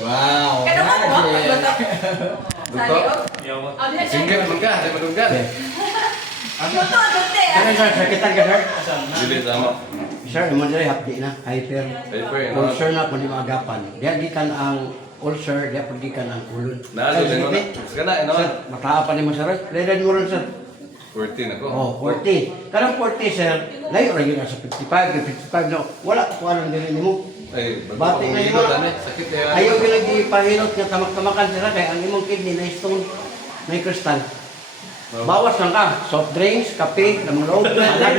Wow. Kada mo mo? Buto? Singkat naman ka, di madunggan. Buto, dute. Ano sir, sakitan ka sir? Dili sama. Sir, naman dali hapdi na, hyper. Hyper, no? Ulcer na po di maagapan. Diya gikan ang ulcer, diya po gikan ang ulon. Nalo din mo na. Sige na, ino. Sir, mataapan ni mo sir. Redan mo rin sir. 14 ako. Oh, 40. Karang 40 sir, layo rin yun sa 55, 55 no. Wala ko anong dili mo. Ay, Bati na yun. yun. Sakit yan. Ayaw ka nagpahilot nga tamak-tamakan sila kaya ang imong kidney na stone, may kristal. Bawas lang ka. Soft drinks, kape, lamulog, alak,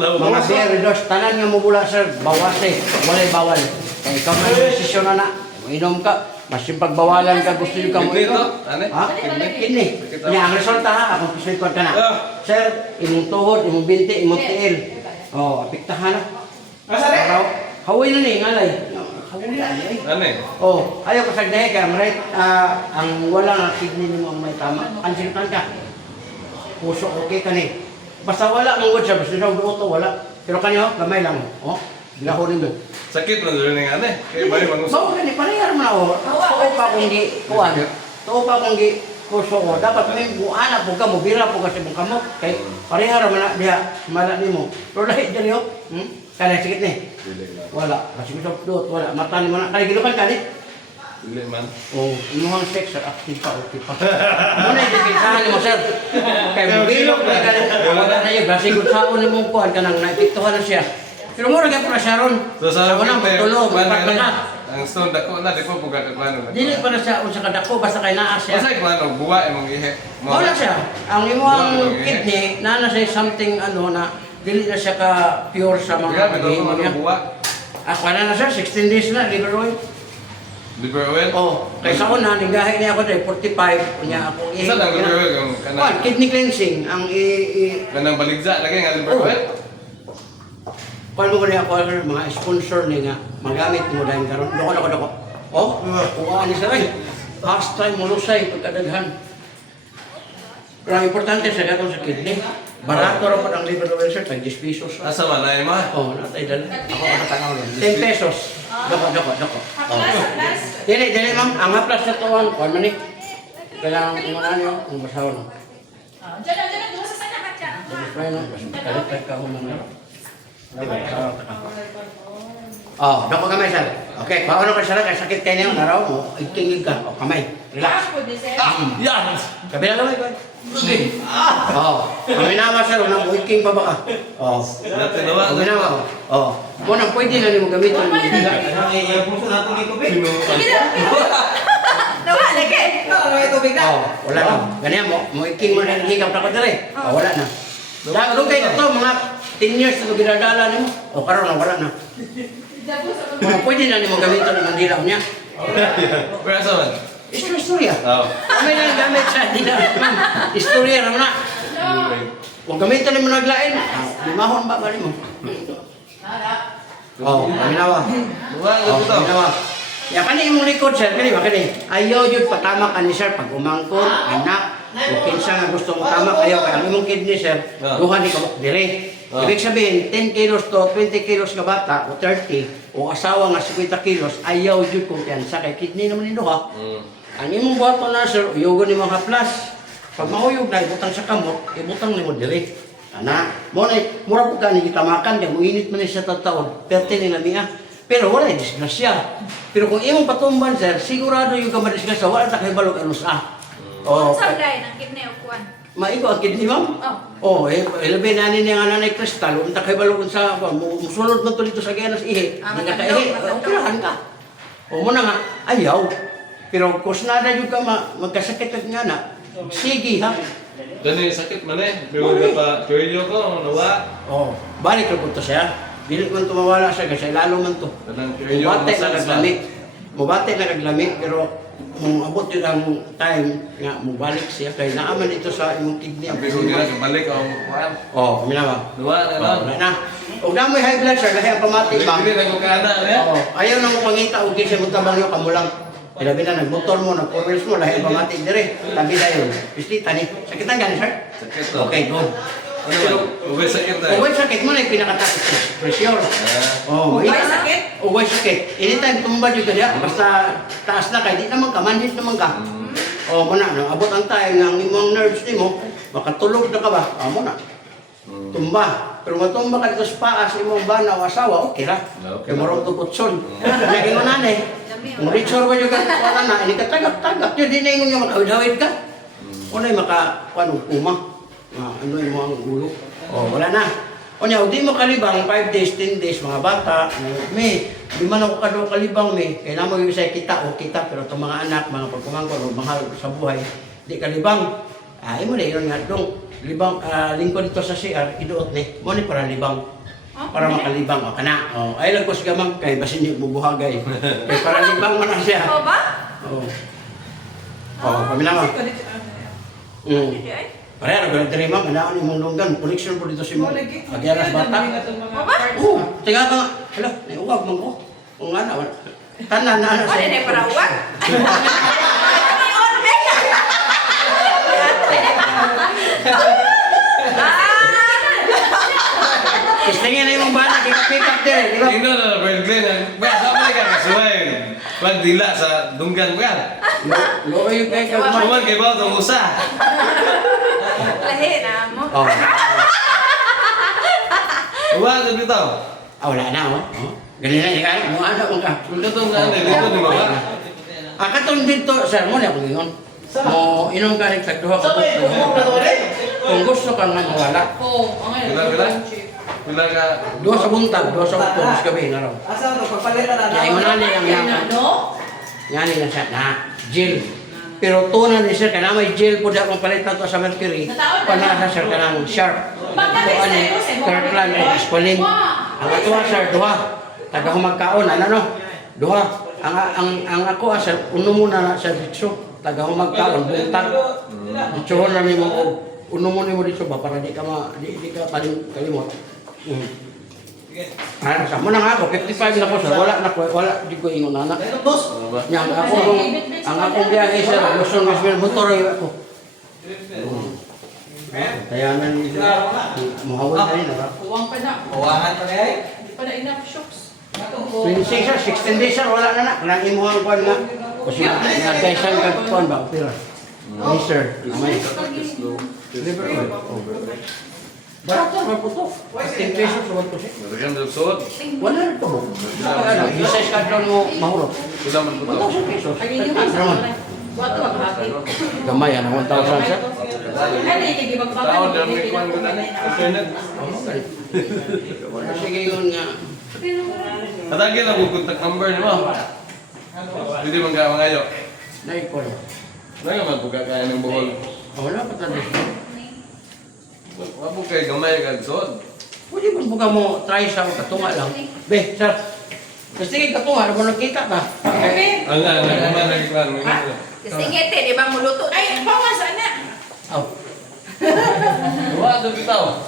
mga beer, dos, tanan nga mubula sir, bawas eh. Walay bawal. Kaya ikaw na yung desisyon na na. Inom ka. Mas yung pagbawalan ka, gusto nyo ka mo Kidney ito. to? Ano? Ha? Kidney. Kaya ang resulta ha, akong pisuikot ka na. Sir, imong tuhod, imong binti, imong tiil. Oh, apiktahan na. Araw. Haway na ni, ngalay. Haway na ni. Ano eh? Oh, ayaw ko sagdahe kaya right, ang wala nga kidney mo ang may tama. Kansiltan ka. Puso okay ka ni. Basta wala mong good siya, basta siya auto wala. Pero kanyo, gamay lang. Oh, gilahonin mo. Sakit man rin nga eh. Kaya bali manusok. Bawa ka ni, parehar mo na oh. Tuo pa kung gi, kuwan. Tuo pa kung gi, puso ko. Dapat may buana po ka, mubira po kasi mong kamot. Kay parehar mo na diha, mala ni mo. Pero lahi dyan yun. Kaya sikit ni. Dili lang. Wala. Kasi gusto dot, wala. Mata ni mo na. Kaya gilukan ka ni. Dili man. Oh, inuhang sex sir, active pa, okay pa. Muna yung pinsahan ni mo, sir. Kaya mo bilog, may ka wala na yun. Basi kung saan ni mong kuhan ka nang naipiktuhan na siya. Pero mo rin po na siya ron. So sa unang matulog, paano magpag na. ang stone dako na di po pugat at paano. Dili pa na siya, unsa kadako, basta kay naa siya. Kasi paano buwa imong ihe. Wala siya. Ang imong kidney, na siya something ano na, dili na siya ka pure sa mga Grabe to pag-iimo ano niya. buwa. Ako na siya, 16 days na, liver oil. Liver oil. Oh, kaysa una, ninggahin niya ako dahil 45, kunya akong Isa lang liver oil yung kanang kidney cleansing, ang kanang baligza lagi nga liver Oh. oil. Paano ko na ako mga sponsor ni nga magamit mo dahil karon dako. Oh, kuha ni sa ay. Last time mo lusay pagkadaghan. Pero ang importante sa gatong sa kidney, barato ra po ang liver oil sir, tag 10 pesos. Asa man ay ma? Oh, natay dala. Ako nakatanaw lang. 10 pesos. Dako. Dili ma'am, ang haplas sa tuwang, kuan man ni. Kailangan kung ano yun, kung basaw no. Diyan, duwa sa sana ka dyan. Dili no, kalit ka mo man. Oh, dako kamay sir. Okay, paano ka sir, kay sakit kayo niyo, naraw mo, itingig ka. Oh, kamay. Relax. Yan. Kabila lang ko. Oh, aminawa sir, unang wiking pa ba ka? Oh. Natin nawa. Aminawa ko. Oh. Unang pwede na nimo gamiton mo dila. Nawa, lagi. Oh, wala na. Ganyan mo, wiking mo na higap na ko dire. Oh, wala na. Dagdag kayo ito, mga 10 years na ginadala nimo. Oh, karon na wala na. Mga pwede na nimo gamiton ng dilaw niya. Pero asa man? Istorya. Oh. Kami lang gamit sa dilaw. Istorya naman na. Kung gamitan nimo naglain, limahon ba bali mo? Oh, aminawa. Buwa Oh, ko to. aminawa. Ya kani imong likod sir, kani ba kani? Ayaw jud patama ka ni sir pag umangkon, anak, o kinsa nga gusto mo tama kayo kay ang imong kidney sir, duha ni kamok dire. Ibig sabihin 10 kilos to 20 kilos ka bata o 30 o asawa nga 50 kilos ayaw jud kumpiyansa kay kidney naman ni duha. Ang imong buhaton na sir, uyugon nimo haplas. Pag mahuyog na ibutang sa kamot, ibutang nimo dire. Ana, mo na mura pud ka ni gitamakan kay muinit man ni siya taon, perte ni lamiya. Pero wala disgrasya. Pero kung imong patumban sir, sigurado yung ka madisgrasya, wala ta kay balog ano sa. Oh, sa gay ng kidney o kuwan. Maigo ang kidney ma'am? Oh, ilabi na ni nga nanay kristal, unta kay balog sa musulod man to dito sa ganas ihi. Hindi ka ihi, operahan ka. O mo na nga, ayaw. Pero kung nada yung ka magkasakit at nga na, sige ha. Dani sakit man eh. Pero pa tuyo ko nawa. Oh, balik ko to siya. Dili man tumawala siya kasi lalo man to. Kanang tuyo. Mubate na naglamit. Mubate na naglamit pero kung abot yun ang time nga mubalik siya kay naaman ito sa imong kidney. Pero dira balik ang kuan. Oh, minawa. Nawa na. Na. Og na may high blood siya kasi ang pamati ba. Dili na ko kana ya. Oh, ayaw na mo pangita og kinsa mo tabang yo kamulang. Ilabi na nagmotor mo, nag-formals mo, lahi ang pamati dire. Tabi dayon. Pistita ni. Sakitan gani sir? Sakit to. Okay, good. Ano ba? Uwi sakit tayo. Uway sakit mo na yung pinakatakot sa pressure. Oh, Uway may sakit? uway sakit. Anytime tumba dito diya, basta taas na kay di naman ka, manhit naman ka. Oh, mo na, no? Abot ang time ng imong nerves nimo, makatulog na ka ba? Ah, mo na. Tumba. Pero matumba ka dito sa paas, imong bana o asawa, okay ra. Okay. Kaya marong tuputson. Lagi mo nanay. Kung ritsor ba yung wala na, hindi ka tagak-tagak. Yun, di na yung mga makawid-hawid ka. Wala yung kuma. Ano yung mga ulo. O, wala na. O niya, di mo kalibang, 5 days, 10 days, mga bata. May, di man ako kalibang, may. Kailangan mo yung isa kita, pero itong mga anak, mga pagkumangkon, o mahal sa buhay, di kalibang. Ay mo na yun nga, dong, libang, lingkod dito sa CR, iduot ni, mo ni para libang. Para makalibang, o kana. O, ay lang ko si gamang, kay basin niyo bubuhagay. Kaya para libang mo na siya. O ba? O. O, pamila mo. Pare, ano ka nagtarima, manaan yung lunggan, connection po dito si mo. Agyaras bata. O ba? Oo, tiga ka nga. Hala, naiuwag mo ko. Kung nga na, tanan na Wala na yung parawag. May orbe. Istingin na yung bana, pick up din, di ba? Tingnan na, Brad Glenn. Ba, saan ka kasuhay? Pagdila sa dunggan mo yan. Loo yung kay kagman. Kuman kay ba itong usa? Lahi na mo. Oh. Uwa, ito bitaw. Wala na, oh. Ganyan na, ikaw, mo ano kung ka. Ito itong ano, dito di ba ba? Katong dito, sir, mo na kung ingon. Mo, inom ka rin sa duha ka po. Kung gusto ka nga mawala. Pila ka? Duha sa buntag, duha sa utong, gabi na raw. Asa no pagpalitan na Kaya ingon na lang yan. Yan na siya, na, gel. Pero tunan ni sir, kaya may gel po dahil kung palitan to sa mercury. Panasa sir, kaya ng sharp. Ito ani, Kirkland, Espolin. Ang atuwa sir, duha. Taga humagkaon, ano no? Duha. Ang ako sir, uno muna na sa ditso. Taga humagkaon, buntag. Ditsohon na ni mo, uno mo ni mo dito ba, para di ka kalimot. Sa mo na nga ako, 55 na ko sir, wala, di ko ingon na. Yang ang akong biyahe sir, Luzon, Rizal, motor ako. Kaya na ni sir, muhawal na rin, ha? Uwang pa na. Uwangan pa niya eh. Hindi pa na enough shocks. 26 sir, 16 days sir, wala na na. Kailangan imuhang kuhan nga. Kasi nagkaisan ka kuhan ba, opera. Ni sir, may liver oil. Barato, may puto. 10 pesos, wala ko siya. Nariyan daw suot. Wala na ito mo. Isa ka doon mo mahurot. Sila man po to. 1,000 pesos. Ayun yung Ano man? Wato ang happy. Gamay, ano, 1,000 sir? Ano yung kagibagbagan? Taon daw may kuwan ko na. Internet. Sige yun nga. Patagin ang contact number ni mo. Pwede man ka mangayo. Naikon. Nang man po kaya ng buhol. Wala pa tayo. Wapong kay gamay kag suot. Pwede mo buka mo try sa katunga lang. Be, sir. Kasi kay katunga, ano mo nakita ba? Ang nga, nagkaman nagkwan. Kasi ngete, di ba muluto? Ay, bawas na. Oh. Wa do bitaw.